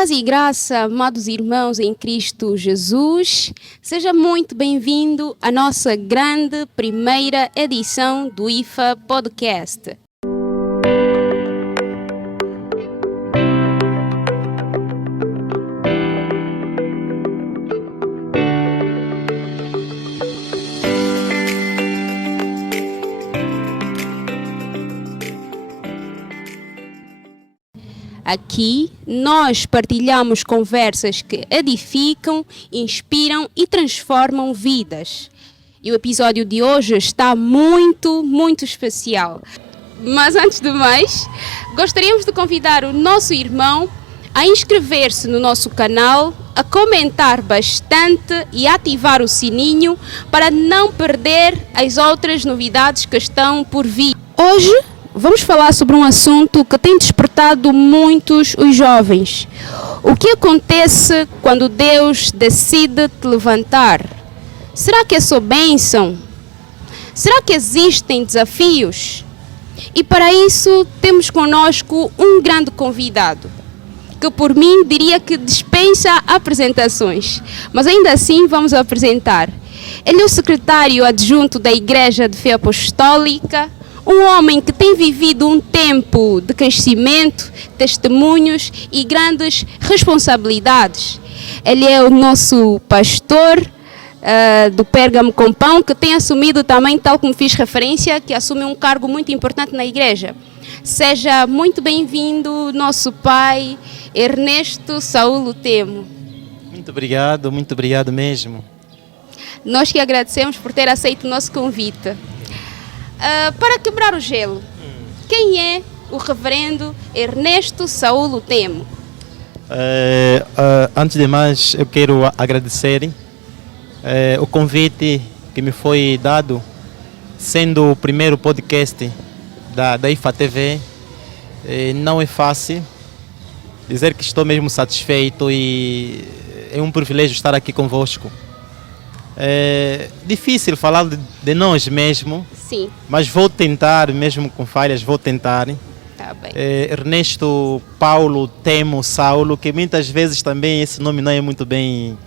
Paz e graça, amados irmãos em Cristo Jesus, seja muito bem-vindo à nossa grande primeira edição do IFA Podcast. Aqui nós partilhamos conversas que edificam, inspiram e transformam vidas. E o episódio de hoje está muito especial. Mas antes de mais, gostaríamos de convidar o nosso irmão a inscrever-se no nosso canal, a comentar bastante e ativar o sininho para não perder as outras novidades que estão por vir. Hoje vamos falar sobre um assunto que tem despertado muitos os jovens. O que acontece quando Deus decide te levantar? Será que é só bênção? Será que existem desafios? E para isso temos conosco um grande convidado, que por mim diria que dispensa apresentações, mas ainda assim vamos apresentar. Ele é o secretário adjunto da Igreja de Fé Apostólica, um homem que tem vivido um tempo de crescimento, testemunhos e grandes responsabilidades. Ele é o nosso pastor do Pérgamo com Pão, que tem assumido também, tal como fiz referência, que assume um cargo muito importante na igreja. Seja muito bem-vindo, nosso pai, Ernesto Saulo Temo. Muito obrigado mesmo. Nós que agradecemos por ter aceito o nosso convite. Para quebrar o gelo, quem é o reverendo Ernesto Saulo Temo? Antes de mais, eu quero agradecer o convite que me foi dado, sendo o primeiro podcast da IFA TV. Não é fácil dizer que estou mesmo satisfeito e é um privilégio estar aqui convosco. É difícil falar de nós mesmo. Sim. Mas vou tentar, mesmo com falhas, vou tentar. Tá bem. Ernesto Paulo Temo Saulo, que muitas vezes também esse nome não é muito bem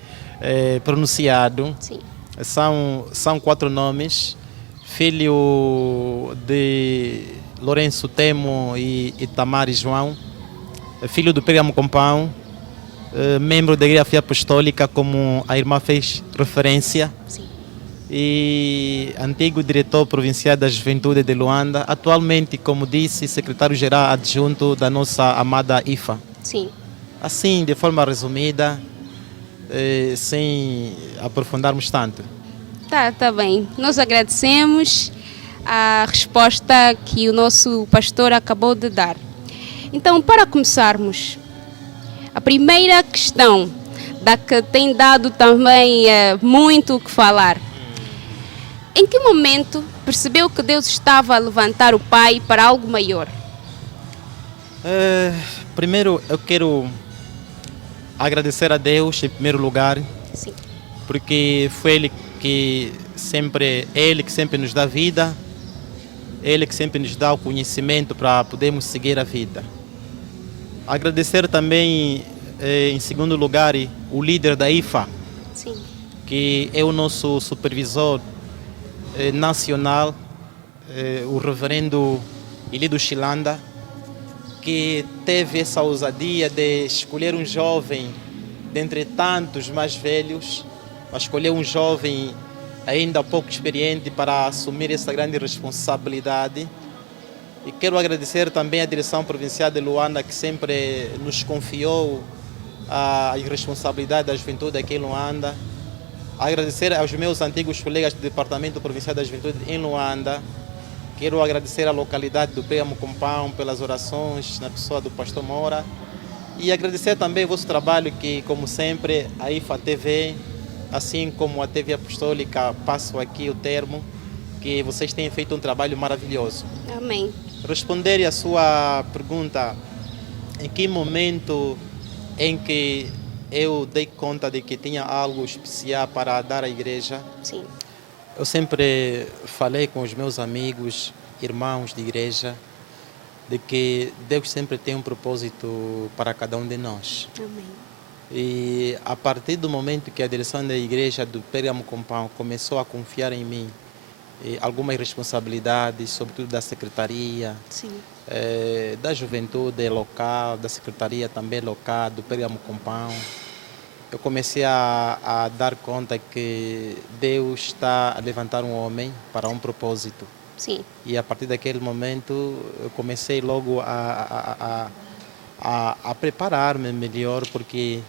pronunciado. Sim. São 4 nomes. Filho de Lourenço Temo e Itamar João. Filho do Pérgamo com Pão. Membro da Igreja Fé Apostólica, como a irmã fez referência. Sim. E antigo diretor provincial da Juventude de Luanda, atualmente, como disse, secretário-geral adjunto da nossa amada IFA. Sim. Assim, de forma resumida, sem aprofundarmos tanto. Tá bem. Nós agradecemos a resposta que o nosso pastor acabou de dar. Então, para começarmos, a primeira questão, da que tem dado também muito o que falar. Em que momento percebeu que Deus estava a levantar o pai para algo maior? Primeiro, eu quero agradecer a Deus, em primeiro lugar. Sim. Porque foi Ele que sempre nos dá vida, Ele que sempre nos dá o conhecimento para podermos seguir a vida. Agradecer também, em segundo lugar, o líder da IFA, Sim. que é o nosso supervisor nacional, o reverendo Ilido Chilanda, que teve essa ousadia de escolher um jovem dentre tantos mais velhos, a escolher um jovem ainda pouco experiente para assumir essa grande responsabilidade. E quero agradecer também à direção provincial de Luanda, que sempre nos confiou a responsabilidade da juventude aqui em Luanda. Agradecer aos meus antigos colegas do Departamento Provincial da Juventude em Luanda. Quero agradecer à localidade do Pérgamo com Pão pelas orações na pessoa do pastor Moura. E agradecer também o vosso trabalho que, como sempre, a IFA TV, assim como a TV Apostólica, passo aqui o termo, que vocês têm feito um trabalho maravilhoso. Amém. Responder a sua pergunta, em que momento em que eu dei conta de que tinha algo especial para dar à igreja? Sim. Eu sempre falei com os meus amigos, irmãos de igreja, de que Deus sempre tem um propósito para cada um de nós. Amém. E a partir do momento que a direção da igreja do Pérgamo Compound começou a confiar em mim algumas responsabilidades, sobretudo da secretaria, Sim. da juventude local, da secretaria também local, do Pérgamo Compound, eu comecei a dar conta que Deus está a levantar um homem para um propósito. Sim. E a partir daquele momento eu comecei logo a preparar-me melhor, porque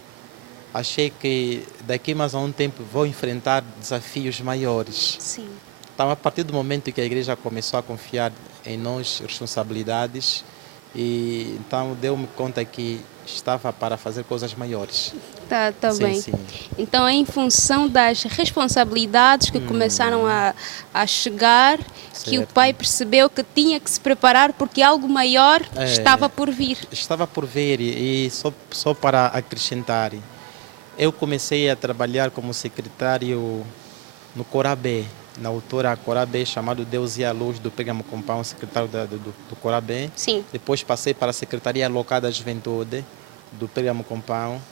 achei que daqui mais a um tempo vou enfrentar desafios maiores. Sim. Então, a partir do momento que a igreja começou a confiar em nós responsabilidades, e então deu-me conta que estava para fazer coisas maiores. Tá Sim, bem. sim. Então, em função das responsabilidades que começaram a chegar, que o Certo. pai percebeu que tinha que se preparar porque algo maior É. estava por vir. Estava por ver, e só para acrescentar, eu comecei a trabalhar como secretário no Corabé, na altura Corabé, chamado Deus e a Luz, do Pérgamo Compound, secretário do Corabé. Sim. Depois passei para a Secretaria Local da Juventude, do Pérgamo Compound.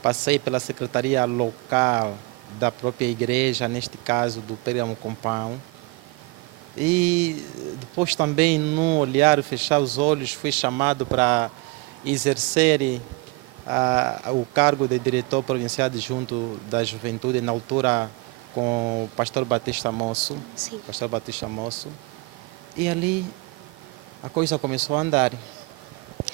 Passei pela Secretaria Local da própria igreja, neste caso do Pérgamo Compound. E depois também, num olhar, fechar os olhos, fui chamado para exercer o cargo de diretor provincial adjunto da juventude, na altura com o pastor Batista Moço. Sim. Pastor Batista Moço. E ali a coisa começou a andar.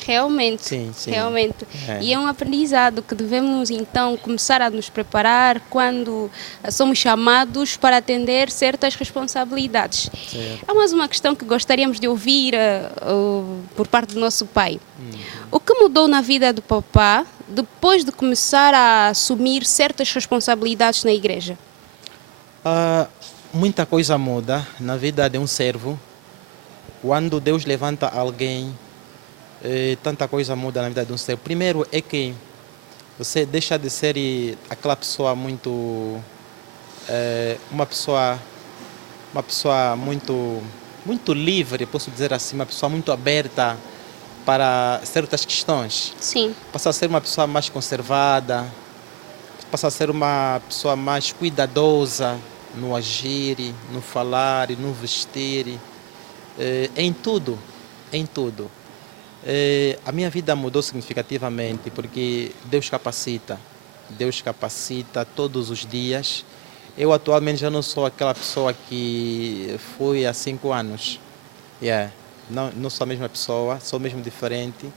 Realmente. Sim, sim. Realmente. É. E é um aprendizado que devemos então começar a nos preparar quando somos chamados para atender certas responsabilidades. Certo. Há mais uma questão que gostaríamos de ouvir por parte do nosso pai. O que mudou na vida do papá depois de começar a assumir certas responsabilidades na igreja? Muita coisa muda na vida de um servo. Quando Deus levanta alguém, tanta coisa muda na vida de um servo. Primeiro é que você deixa de ser aquela pessoa muito... uma pessoa muito livre, posso dizer assim, uma pessoa muito aberta para certas questões. Sim. Passa a ser uma pessoa mais conservada, passa a ser uma pessoa mais cuidadosa no agir, no falar, no vestir, em tudo, em tudo. A minha vida mudou significativamente porque Deus capacita todos os dias. Eu atualmente já não sou aquela pessoa que fui há 5 anos. Não sou a mesma pessoa, sou mesmo diferente.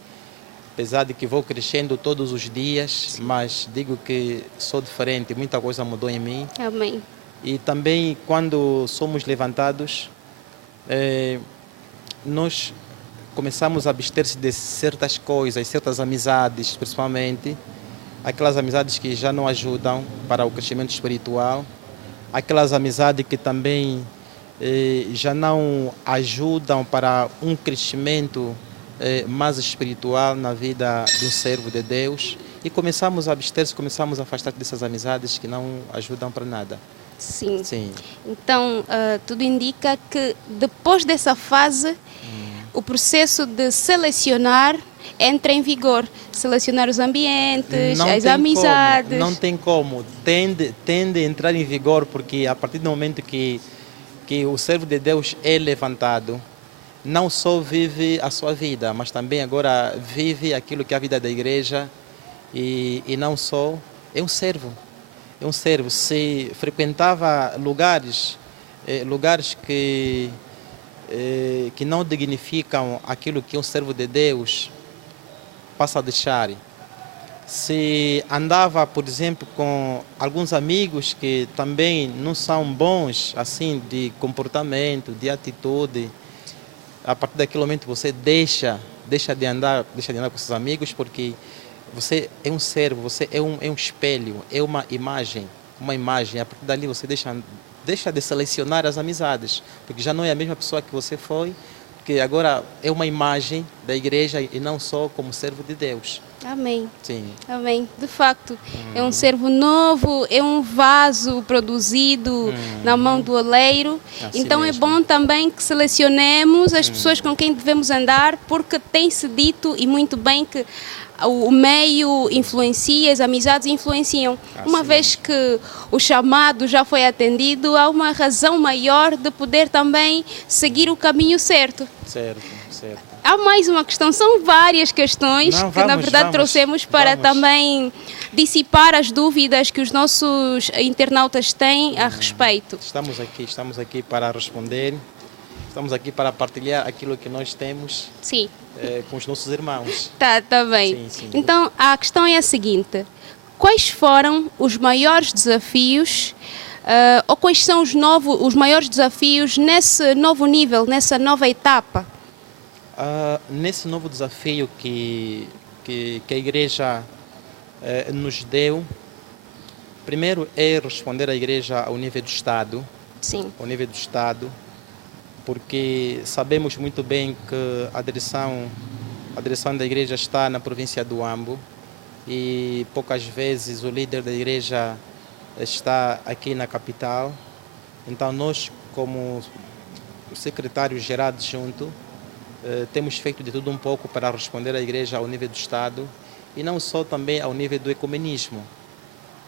Apesar de que vou crescendo todos os dias, mas digo que sou diferente, muita coisa mudou em mim. Amém. E também, quando somos levantados, nós começamos a abster-se de certas coisas, certas amizades, principalmente aquelas amizades que já não ajudam para o crescimento espiritual, aquelas amizades que também já não ajudam para um crescimento mais espiritual na vida do servo de Deus, e começamos a abster-se, começamos a afastar dessas amizades que não ajudam para nada. Sim. Sim. Então, tudo indica que depois dessa fase, o processo de selecionar entra em vigor. Selecionar os ambientes, Não as tem amizades. como, não tem como. Tende a entrar em vigor, porque a partir do momento que o servo de Deus é levantado, não só vive a sua vida, mas também agora vive aquilo que é a vida da igreja, e não só, é um servo. É um servo. Se frequentava lugares que não dignificam aquilo que é um servo de Deus, passa a deixar. Se andava, por exemplo, com alguns amigos que também não são bons assim de comportamento, de atitude, a partir daquele momento você deixa de andar com seus amigos, porque você é um servo, você é um espelho, é uma imagem. A partir dali você deixa de selecionar as amizades, porque já não é a mesma pessoa que você foi, porque agora é uma imagem da igreja e não só como servo de Deus. Amém. Sim. Amém. De facto, é um servo novo, é um vaso produzido na mão do oleiro. Assim Então mesmo. é bom também que selecionemos as pessoas com quem devemos andar, porque tem-se dito e muito bem que o meio influencia, as amizades influenciam. Uma Assim vez que o chamado já foi atendido, há uma razão maior de poder também seguir o caminho certo. Certo, certo. Há mais uma questão, são várias questões Não, que na vamos, verdade vamos, trouxemos para vamos. também dissipar as dúvidas que os nossos internautas têm a respeito. Estamos aqui para responder, estamos aqui para partilhar aquilo que nós temos Sim, com os nossos irmãos. tá bem. Sim, sim. Então a questão é a seguinte: quais foram os maiores desafios ou quais são os maiores desafios nesse novo nível, nessa nova etapa? Nesse novo desafio que a Igreja nos deu, primeiro é responder à Igreja ao nível do Estado, Sim, ao nível do Estado, porque sabemos muito bem que a direção da Igreja está na província do Ambo e poucas vezes o líder da Igreja está aqui na capital. Então nós, como secretário-geral adjunto, temos feito de tudo um pouco para responder à Igreja ao nível do Estado e não só também ao nível do ecumenismo.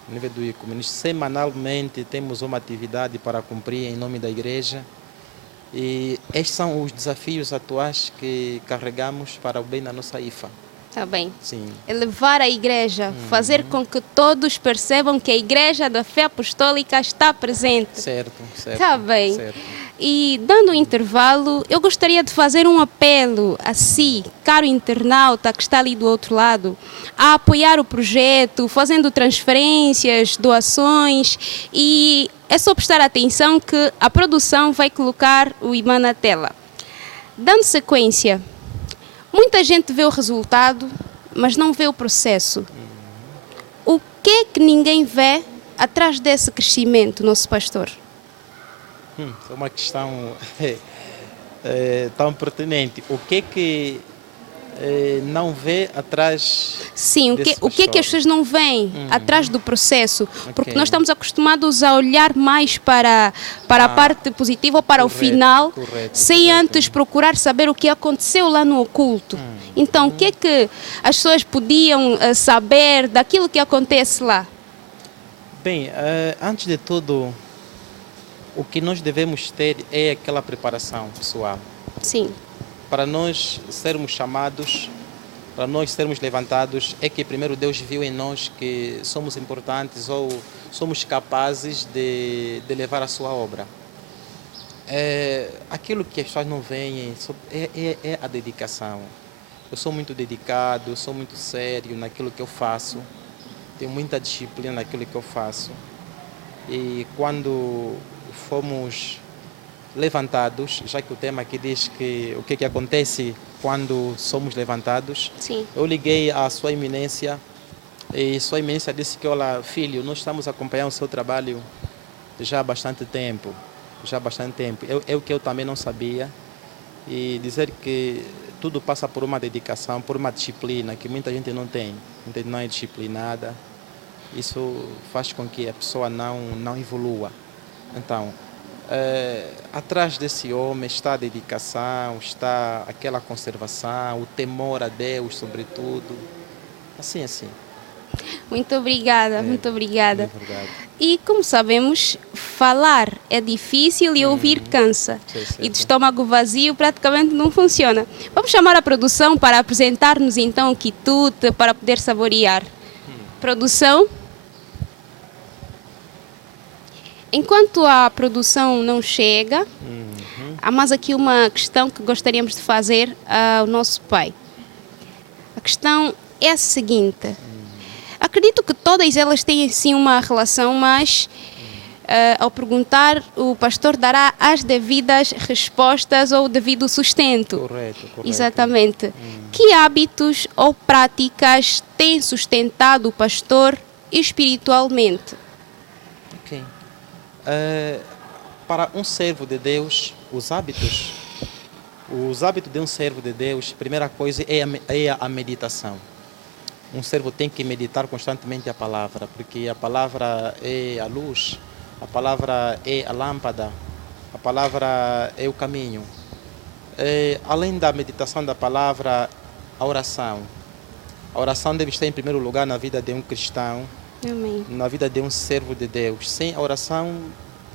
No nível do ecumenismo, semanalmente temos uma atividade para cumprir em nome da Igreja e estes são os desafios atuais que carregamos para o bem da nossa IFA. tá bem. Sim, Elevar a igreja, fazer com que todos percebam que a igreja da fé apostólica está presente. certo, certo. Tá bem. Certo. E dando um intervalo, eu gostaria de fazer um apelo a si, caro internauta que está ali do outro lado, a apoiar o projeto, fazendo transferências, doações, e é só prestar atenção que a produção vai colocar o IBAN na tela. Dando sequência, muita gente vê o resultado, mas não vê o processo. O que é que ninguém vê atrás desse crescimento, nosso pastor? É uma questão tão pertinente. O que não vê atrás Sim, desse o que é que as pastor? pessoas não veem atrás do processo? Porque Ok. nós estamos acostumados a olhar mais para a parte positiva ou para o correto, final, correto, sem correto. antes procurar saber o que aconteceu lá no oculto. Então, o que é que as pessoas podiam saber daquilo que acontece lá? Bem, antes de tudo, o que nós devemos ter é aquela preparação pessoal. Sim, Para nós sermos chamados, para nós sermos levantados, é que primeiro Deus viu em nós que somos importantes ou somos capazes de levar a sua obra. Aquilo que as pessoas não veem é a dedicação. Eu sou muito dedicado, eu sou muito sério naquilo que eu faço, tenho muita disciplina naquilo que eu faço. E quando fomos levantados, já que o tema aqui diz que o que acontece quando somos levantados, sim, eu liguei à Sua Eminência e Sua Eminência disse que, olha, filho, nós estamos acompanhando o seu trabalho já há bastante tempo, É o que eu também não sabia e dizer que tudo passa por uma dedicação, por uma disciplina que muita gente não tem, muita gente não é disciplinada. Isso faz com que a pessoa não evolua. Então, atrás desse homem está a dedicação, está aquela conservação, o temor a Deus, sobretudo. Assim. muito obrigada, muito obrigada. É verdade. E como sabemos, falar é difícil e ouvir cansa. Sim, certo. E de estômago vazio praticamente não funciona. Vamos chamar a produção para apresentar-nos então o quitute para poder saborear. Produção. Enquanto a produção não chega, há mais aqui uma questão que gostaríamos de fazer ao nosso pai. A questão é a seguinte. Acredito que todas elas têm sim uma relação, mas ao perguntar, o pastor dará as devidas respostas ou o devido sustento. Correto. Exatamente. Que hábitos ou práticas têm sustentado o pastor espiritualmente? Ok. Para um servo de Deus, os hábitos de um servo de Deus, primeira coisa é a meditação. um servo tem que meditar constantemente a palavra, porque a palavra é a luz, a palavra é a lâmpada, a palavra é o caminho. Além da meditação da palavra, a oração. A oração deve estar em primeiro lugar na vida de um cristão, Amém. na vida de um servo de Deus. Sem a oração,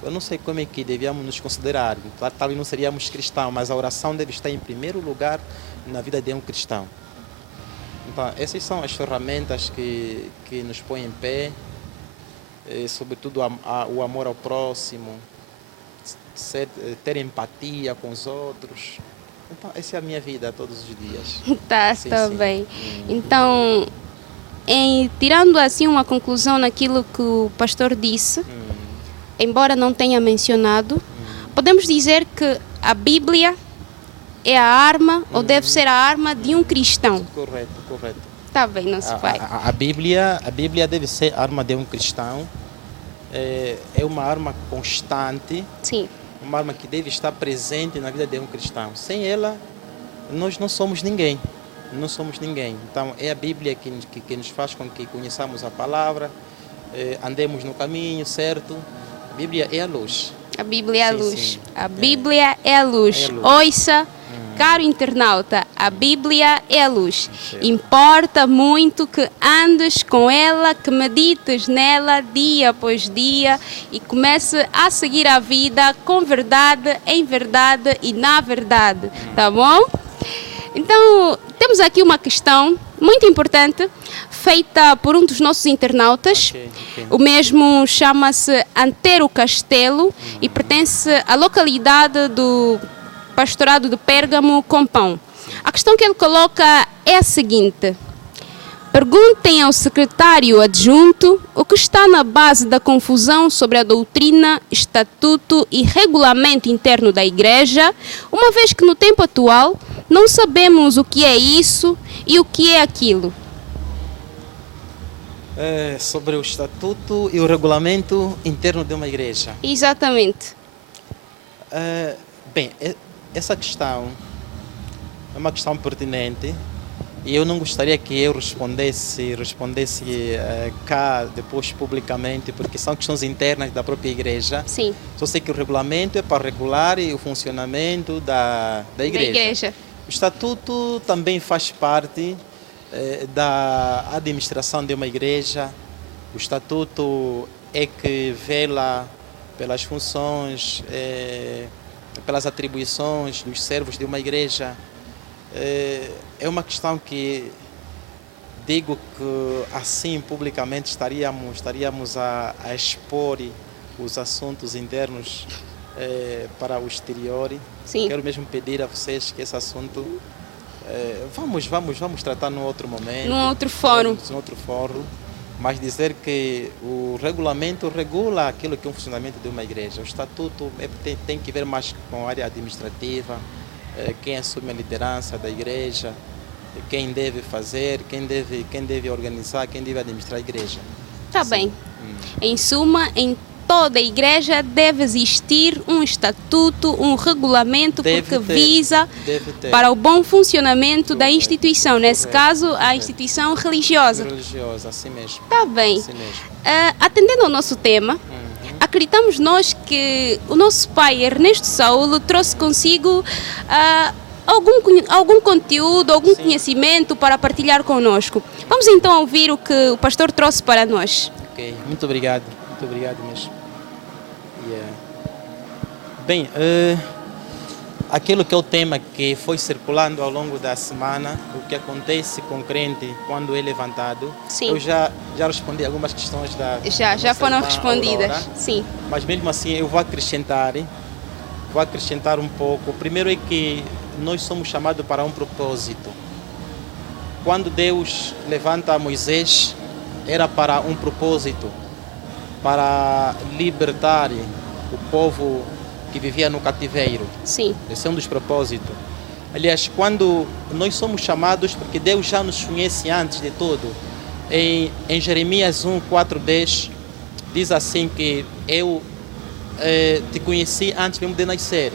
eu não sei como é que devíamos nos considerar. Talvez não seríamos cristãos, mas a oração deve estar em primeiro lugar na vida de um cristão. Então, essas são as ferramentas que nos põem em pé, sobretudo o amor ao próximo, ter empatia com os outros. Então, essa é a minha vida todos os dias. Tá, Sim, está sim. bem. Então, tirando assim uma conclusão naquilo que o pastor disse, embora não tenha mencionado, podemos dizer que a Bíblia é a arma, ou deve ser a arma de um cristão. Correto, correto. Está bem, nosso pai. A Bíblia deve ser a arma de um cristão. É uma arma constante, Sim, uma arma que deve estar presente na vida de um cristão. Sem ela, nós não somos ninguém. Não somos ninguém. Então, é a Bíblia que nos faz com que conheçamos a palavra, andemos no caminho certo. A Bíblia é a luz. a Bíblia é a Sim, luz. sim. A Bíblia é a luz. É a luz. Ouça, caro internauta, a Bíblia é a luz. Certo. Importa muito que andes com ela, que medites nela dia após dia e comece a seguir a vida com verdade, em verdade e na verdade. Tá bom? Então, temos aqui uma questão muito importante, feita por um dos nossos internautas. Ok. O mesmo chama-se Antero Castelo e pertence à localidade do pastorado de Pérgamo, Compão. A questão que ele coloca é a seguinte: perguntem ao secretário adjunto o que está na base da confusão sobre a doutrina, estatuto e regulamento interno da Igreja, uma vez que no tempo atual não sabemos o que é isso e o que é aquilo. Sobre o estatuto e o regulamento interno de uma igreja. Exatamente. Bem, essa questão é uma questão pertinente e eu não gostaria que eu respondesse cá depois publicamente, porque são questões internas da própria igreja. Sim, Só sei que o regulamento é para regular o funcionamento da da Igreja. O estatuto também faz parte da administração de uma igreja. O estatuto é que vela pelas funções, pelas atribuições dos servos de uma igreja. É uma questão que digo que assim publicamente estaríamos a expor os assuntos internos para o exterior. Sim. Quero mesmo pedir a vocês que esse assunto vamos tratar num outro momento, Num outro fórum. num outro fórum, mas dizer que o regulamento regula aquilo que é o funcionamento de uma igreja. O estatuto tem que ver mais com a área administrativa, quem assume a liderança da igreja, quem deve fazer, quem deve organizar, quem deve administrar a igreja. Tá bem. Em suma, em toda a igreja deve existir um estatuto, um regulamento, porque visa para o bom funcionamento da instituição, nesse caso, a instituição religiosa. Religiosa, assim mesmo. Tá bem. Assim mesmo. Atendendo ao nosso tema, acreditamos nós que o nosso pai Ernesto Saulo trouxe consigo algum conteúdo, algum conhecimento para partilhar conosco. Vamos então ouvir o que o pastor trouxe para nós. Ok, muito obrigado mesmo. Bem, aquilo que é o tema que foi circulando ao longo da semana, o que acontece com o crente quando é levantado. Sim. Eu já respondi algumas questões da Já nossa foram irmã respondidas. Aurora, Sim. mas mesmo assim eu vou acrescentar um pouco. O primeiro é que nós somos chamados para um propósito. Quando Deus levanta Moisés, era para um propósito, para libertar o povo que vivia no cativeiro. Sim. Esse é um dos propósitos. Aliás, quando nós somos chamados, porque Deus já nos conhece antes de tudo, em Jeremias 1:4-10, diz assim que eu te conheci antes mesmo de nascer.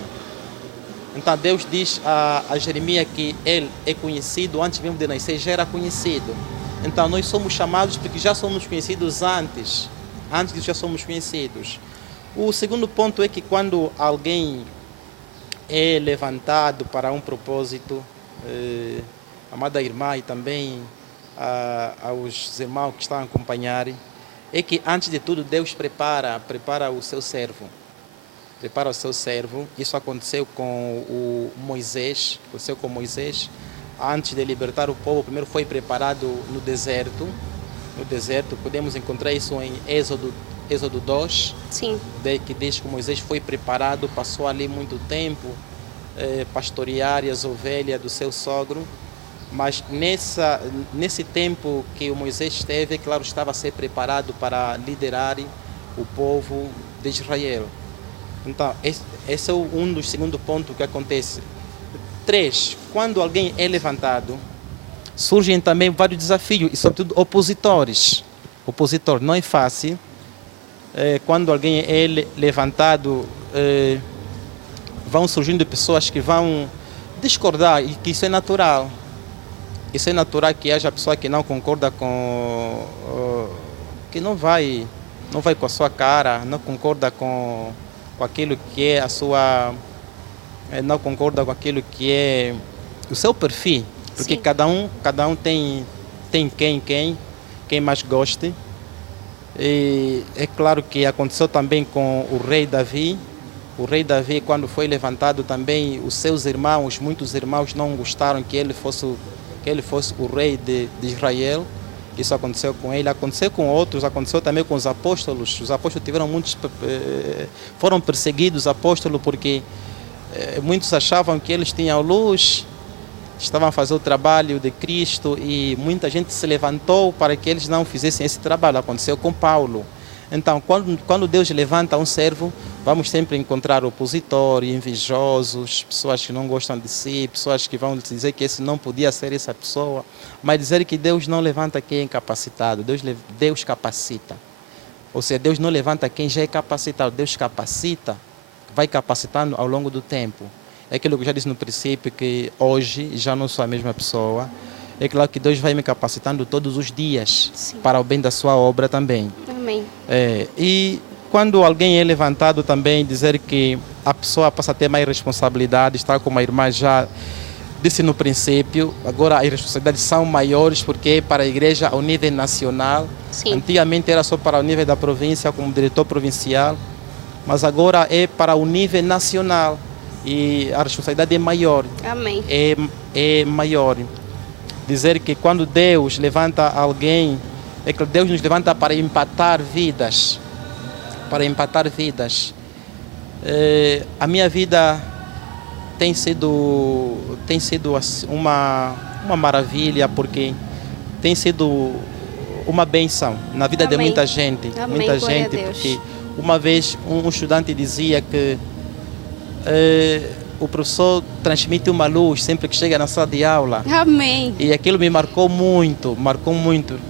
Então Deus diz a Jeremias que ele é conhecido antes mesmo de nascer, já era conhecido. Então nós somos chamados porque já somos conhecidos antes disso já somos conhecidos. O segundo ponto é que quando alguém é levantado para um propósito, amada irmã e também aos irmãos que estão a acompanhar, é que antes de tudo Deus prepara o seu servo. Prepara o seu servo. Isso aconteceu com o Moisés. Aconteceu com Moisés. Antes de libertar o povo, primeiro foi preparado no deserto. No deserto, podemos encontrar isso em Êxodo 2. Sim. Que diz que Moisés foi preparado, passou ali muito tempo, pastorear as ovelhas do seu sogro. Mas nesse tempo que o Moisés esteve, é claro, estava a ser preparado para liderar o povo de Israel. Então, esse é um dos segundos pontos que acontece. 3. Quando alguém é levantado, surgem também vários desafios, e sobretudo opositores. Opositor não é fácil. Quando alguém é levantado, vão surgindo pessoas que vão discordar, e que isso é natural. Isso é natural que haja pessoa que não concorda com... que não vai com a sua cara, não concorda com aquilo que é a sua... não concorda com aquilo que é o seu perfil. Porque Sim. cada um tem quem mais goste. E é claro que aconteceu também com o rei Davi. O rei Davi, quando foi levantado também, os seus irmãos, muitos irmãos não gostaram que ele fosse o rei de Israel. Isso aconteceu com ele, aconteceu com outros, aconteceu também com os apóstolos. Os apóstolos foram perseguidos, apóstolos, porque muitos achavam que eles tinham luz, estavam a fazer o trabalho de Cristo, e muita gente se levantou para que eles não fizessem esse trabalho. Aconteceu com Paulo. Então, quando Deus levanta um servo, vamos sempre encontrar opositores, invejosos, pessoas que não gostam de si, pessoas que vão dizer que esse não podia ser essa pessoa, mas dizer que Deus não levanta quem é incapacitado, Deus capacita. Ou seja, Deus não levanta quem já é capacitado, Deus capacita, vai capacitando ao longo do tempo. É aquilo que eu já disse no princípio, que hoje já não sou a mesma pessoa. É claro que Deus vai me capacitando todos os dias. Sim. Para o bem da sua obra também. Amém. E quando alguém é levantado também, dizer que a pessoa passa a ter mais responsabilidades, tal como a irmã já disse no princípio. Agora as responsabilidades são maiores, porque é para a igreja ao nível nacional. Sim. Antigamente era só para o nível da província, como diretor provincial, mas agora é para o nível nacional. E a responsabilidade é maior. Amém. É maior. Dizer que quando Deus levanta alguém, é que Deus nos levanta para empatar vidas. Para empatar vidas. A minha vida tem sido uma maravilha, porque tem sido uma bênção na vida. Amém. De muita gente. Amém. Muita Glória gente, a Deus. porque uma vez um estudante dizia que o professor transmite uma luz sempre que chega na sala de aula. Amém. E aquilo me marcou muito.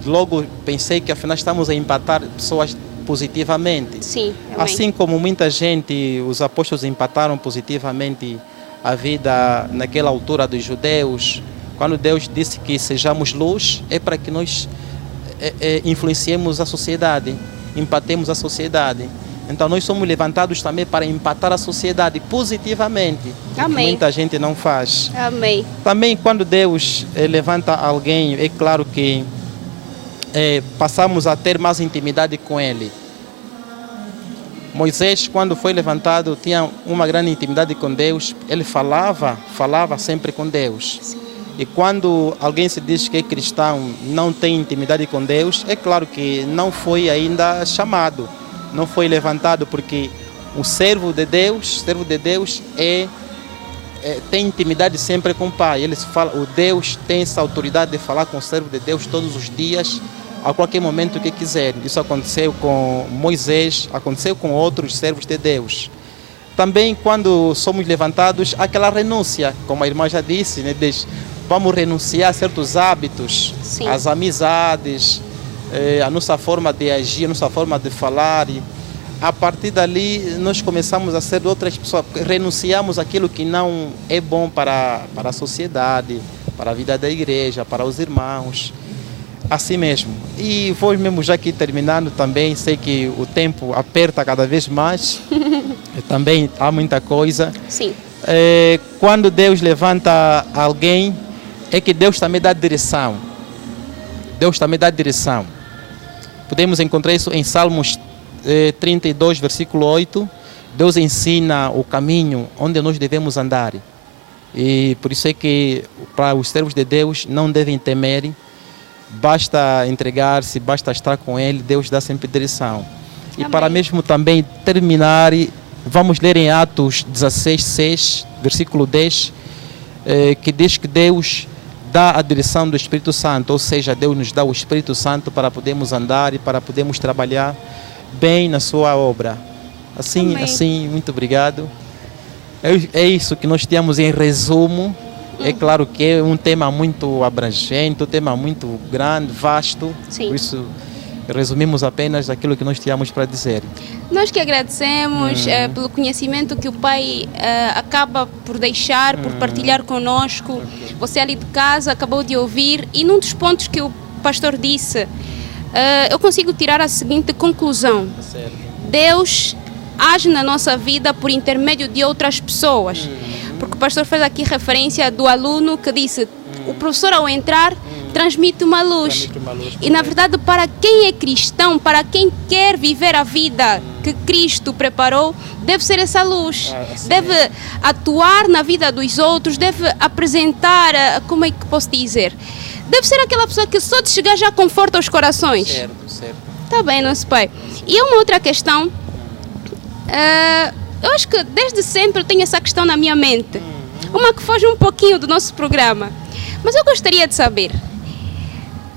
Logo pensei que afinal estamos a empatar pessoas positivamente. Sim, amém. Assim como muita gente, os apóstolos empataram positivamente a vida naquela altura dos judeus. Quando Deus disse que sejamos luz, é para que nós influenciemos a sociedade, empatemos a sociedade. Então nós somos levantados também para empatar a sociedade positivamente. Amém. Que muita gente não faz. Amém. Também quando Deus levanta alguém, é claro que passamos a ter mais intimidade com Ele. Moisés, quando foi levantado, tinha uma grande intimidade com Deus. Ele falava sempre com Deus. Sim. E quando alguém se diz que é cristão, não tem intimidade com Deus, é claro que não foi ainda chamado. Não foi levantado, porque o servo de Deus tem intimidade sempre com o Pai. O Deus tem essa autoridade de falar com o servo de Deus todos os dias, a qualquer momento que quiser. Isso aconteceu com Moisés, aconteceu com outros servos de Deus. Também quando somos levantados, há aquela renúncia, como a irmã já disse, né? Vamos renunciar a certos hábitos, Sim. As amizades, a nossa forma de agir, a nossa forma de falar. E a partir dali nós começamos a ser outras pessoas, renunciamos àquilo que não é bom para a sociedade, para a vida da igreja, para os irmãos. Assim mesmo. E vou mesmo já aqui terminando também, sei que o tempo aperta cada vez mais. Também há muita coisa. Sim. Quando Deus levanta alguém, é que Deus também dá direção. Deus também dá direção. Podemos encontrar isso em Salmos 32, versículo 8. Deus ensina o caminho onde nós devemos andar. E por isso é que para os servos de Deus não devem temer. Basta entregar-se, basta estar com Ele, Deus dá sempre direção. E Amém. para mesmo também terminar, vamos ler em Atos 16, 6, versículo 10, que diz que Deus dá a direção do Espírito Santo, ou seja, Deus nos dá o Espírito Santo para podermos andar e para podermos trabalhar bem na sua obra. Assim, muito obrigado. É isso que nós temos em resumo. É claro que é um tema muito abrangente, um tema muito grande, vasto. Sim. Por isso, resumimos apenas aquilo que nós tínhamos para dizer. Nós que agradecemos pelo conhecimento que o Pai acaba por deixar, por partilhar conosco. Você ali de casa acabou de ouvir e num dos pontos que o pastor disse, eu consigo tirar a seguinte conclusão. Certo. Deus age na nossa vida por intermédio de outras pessoas. Porque o pastor fez aqui referência do aluno que disse, o professor ao entrar transmite uma luz. E na verdade para quem é cristão, para quem quer viver a vida que Cristo preparou, deve ser essa luz. Deve atuar na vida dos outros, deve apresentar, como é que posso dizer? Deve ser aquela pessoa que só de chegar já conforta os corações. Certo. Está bem, nosso Pai. E uma outra questão, eu acho que desde sempre eu tenho essa questão na minha mente. Uma que foge um pouquinho do nosso programa. Mas eu gostaria de saber,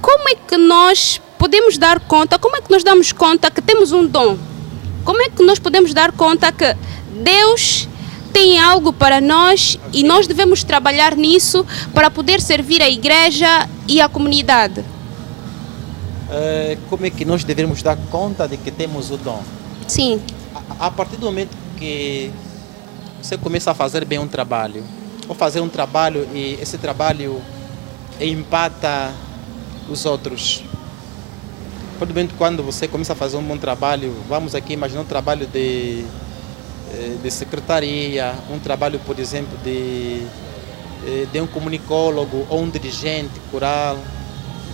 como é que nós podemos dar conta, como é que nós damos conta que temos um dom? Como é que nós podemos dar conta que Deus tem algo para nós e nós devemos trabalhar nisso para poder servir a igreja e a comunidade? Como é que nós devemos dar conta de que temos o dom? Sim. A partir do momento que você começa a fazer bem um trabalho, ou fazer um trabalho e esse trabalho empata os outros. A partir do momento quando você começa a fazer um bom trabalho, vamos aqui imaginar um trabalho de secretaria, um trabalho, por exemplo, de um comunicólogo ou um dirigente coral.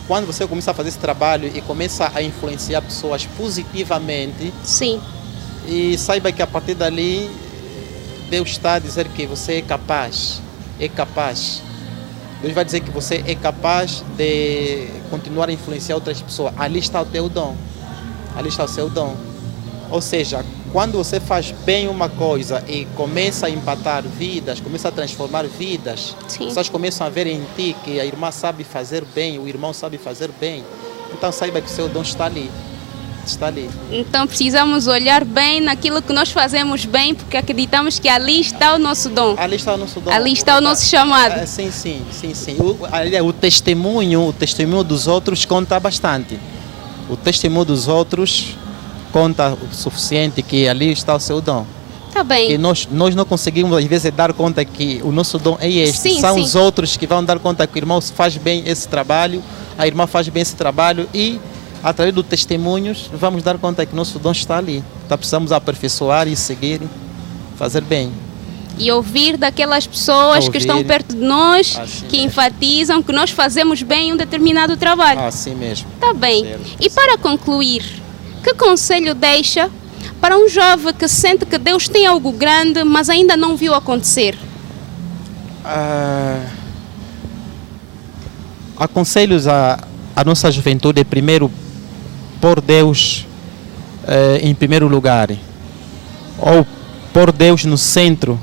Quando você começa a fazer esse trabalho e começa a influenciar pessoas positivamente, Sim. e saiba que a partir dali Deus está a dizer que você é capaz. Deus vai dizer que você é capaz de continuar a influenciar outras pessoas. Ali está o teu dom. Ali está o seu dom. Ou seja, quando você faz bem uma coisa e começa a empatar vidas, começa a transformar vidas, Sim. pessoas começam a ver em ti que a irmã sabe fazer bem, o irmão sabe fazer bem. Então saiba que o seu dom está ali. Está ali. Então precisamos olhar bem naquilo que nós fazemos bem, porque acreditamos que ali está o nosso dom. Ali está o nosso dom. Ali está o nosso chamado. Sim. O testemunho dos outros conta bastante. O testemunho dos outros conta o suficiente que ali está o seu dom. Tá bem. E nós não conseguimos às vezes dar conta que o nosso dom é este. Sim, São sim. os outros que vão dar conta que o irmão faz bem esse trabalho, a irmã faz bem esse trabalho e através dos testemunhos, vamos dar conta que nosso dom está ali. Então precisamos aperfeiçoar e seguir, fazer bem. E ouvir daquelas pessoas que estão perto de nós, Assim que mesmo. enfatizam que nós fazemos bem um determinado trabalho. Assim mesmo. Tá bem. Certo, E para concluir, que conselho deixa para um jovem que sente que Deus tem algo grande, mas ainda não viu acontecer? Aconselhos a nossa juventude, primeiro, pôr Deus em primeiro lugar, ou pôr Deus no centro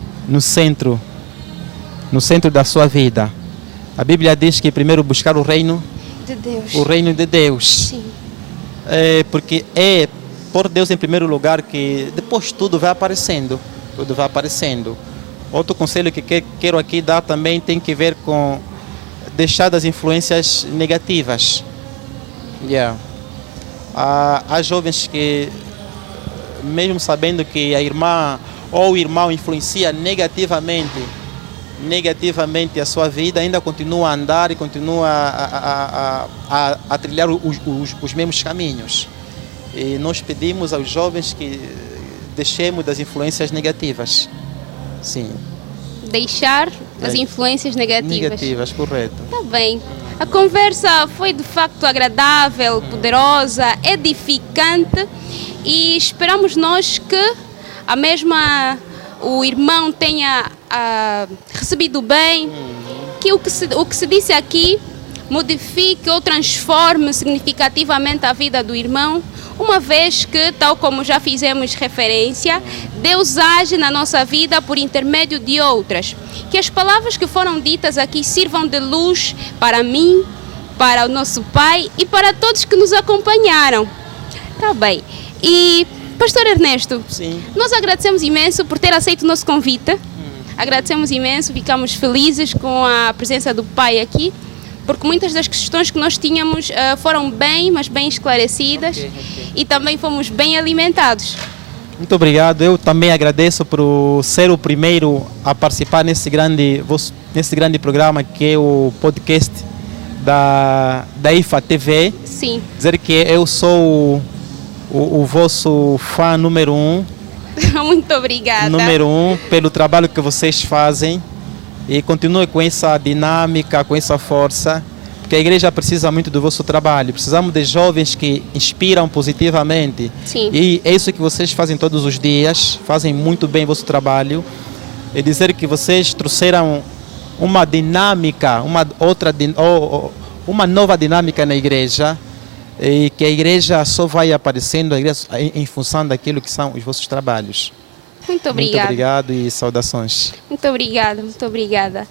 da sua vida. A Bíblia diz que primeiro buscar o reino de Deus. Sim. Porque é pôr Deus em primeiro lugar que depois tudo vai aparecendo. Outro conselho que quero aqui dar também tem que ver com deixar das influências negativas. Há jovens que, mesmo sabendo que a irmã ou o irmão influencia negativamente, negativamente a sua vida, ainda continua a andar e continua a trilhar os mesmos caminhos. E nós pedimos aos jovens que deixemos das influências negativas. Sim. Deixar as influências negativas. Negativas, correto. Tá bem. A conversa foi de facto agradável, poderosa, edificante e esperamos nós que o irmão tenha recebido bem, que o que se disse aqui modifique ou transforme significativamente a vida do irmão, uma vez que, tal como já fizemos referência, Deus age na nossa vida por intermédio de outras. Que as palavras que foram ditas aqui sirvam de luz para mim, para o nosso Pai e para todos que nos acompanharam. Tá bem. E, Pastor Ernesto, sim, nós agradecemos imenso por ter aceito o nosso convite. Agradecemos imenso, ficamos felizes com a presença do Pai aqui, porque muitas das questões que nós tínhamos foram bem, mas bem esclarecidas. Okay. E também fomos bem alimentados. Muito obrigado. Eu também agradeço por ser o primeiro a participar nesse grande programa que é o podcast da IFA TV. Sim. Dizer que eu sou o vosso fã número 1. Muito obrigada. Número 1 pelo trabalho que vocês fazem. E continue com essa dinâmica, com essa força, porque a igreja precisa muito do vosso trabalho. Precisamos de jovens que inspiram positivamente. Sim. E é isso que vocês fazem todos os dias, fazem muito bem o vosso trabalho. E dizer que vocês trouxeram uma dinâmica, uma nova dinâmica na igreja, e que a igreja só vai aparecendo em função daquilo que são os vossos trabalhos. Muito obrigada. Muito obrigado e saudações. Muito obrigada, muito obrigada.